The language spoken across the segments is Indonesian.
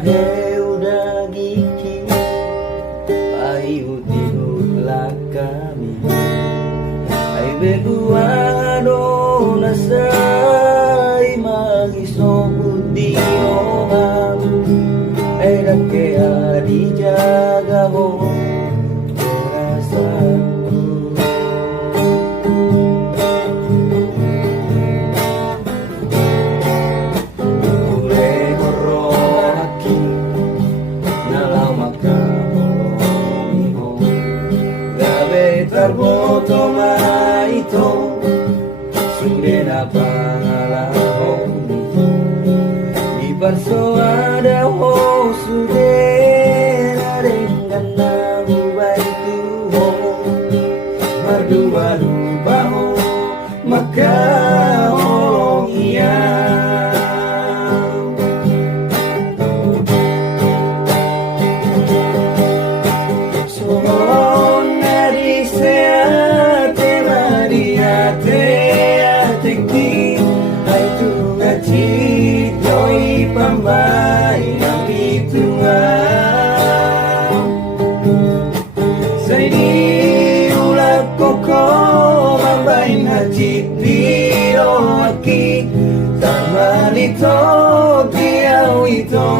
Heuda giki Payu tidurlah kami Ay beguado nasay Mangisogudi omam Ay nakaya di jaga mo Perasaanku Tarboto maito Sudena pangalahong Di persoada ho Sudena dengan namu baitu ho Mardu-mardu baho Maka ho iya Pambay ang bituan Sa iniulat ko Mambay na chitiro aki Tama nito Diyaw ito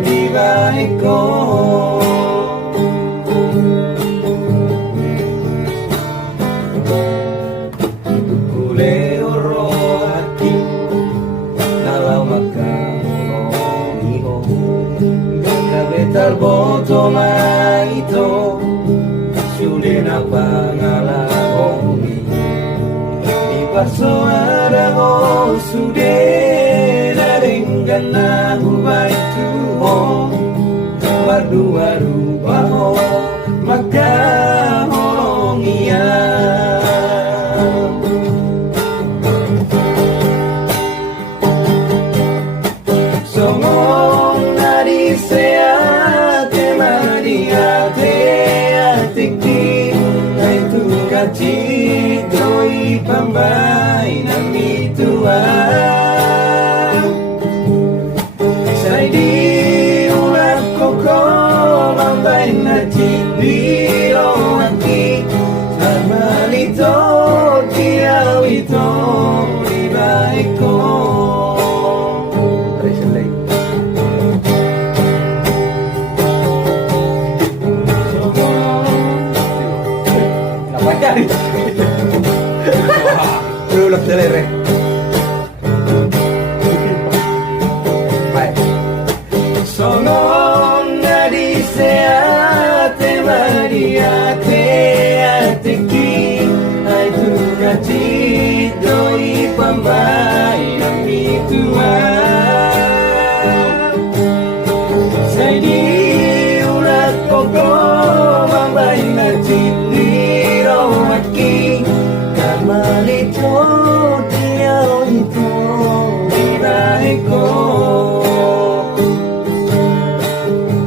Di baik ko Kuleo aki Nalau maka Tarboto maito Sudena pangalahong Di persoada mo Sudena dengan nahu baitu ho Wadu-wadu baho Maka holong iya Songong nadi sea Citoi pambay ng bituan Say di ulat ko Mambay na chitiro aki Tama nito Diyaw ito Di baik ko Ulang teler Sonon na di seate mariate ateki Ay tukatito ipambay ng bituan Say di ulat ko Mambay na chitiro aki Kamalito diyaw ito Di baik ko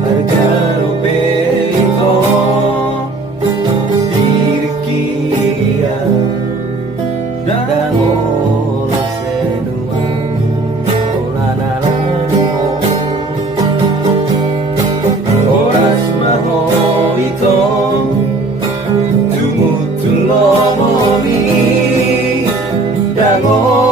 Argaro perito Dirikia Dango senua Olanalano Oras maho ito Tumutulong Dango